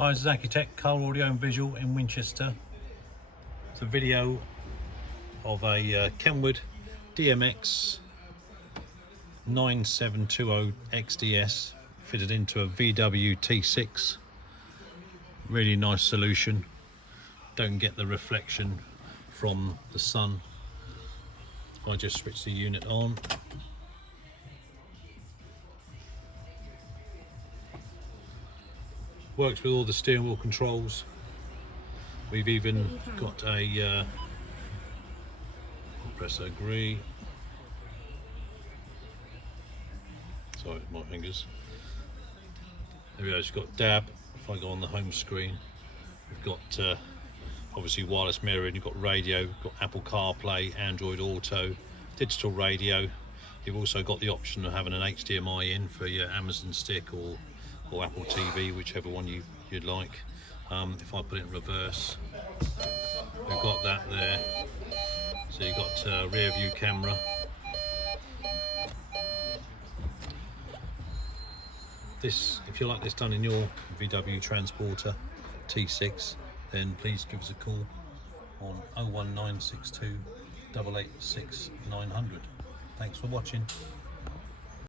Hi, this is Accutek Car Audio and Visual in Winchester. It's a video of a KENWOOD DMX9720XDS fitted into a VW T6. Really nice solution. Don't get the reflection from the sun. I just switch the unit on. Works with all the steering wheel controls. We've even got a press agree. Sorry, my fingers. There we go. It's got DAB. If I go on the home screen, we've got obviously wireless mirroring. You've got radio. You've got Apple CarPlay, Android Auto, digital radio. You've also got the option of having an HDMI in for your Amazon stick or Apple TV, whichever one you'd like. If I put it in reverse, we've got that there. So you've got rear view camera. This, if you like this done in your VW Transporter T6, then please give us a call on 01962 886 900. Thanks for watching.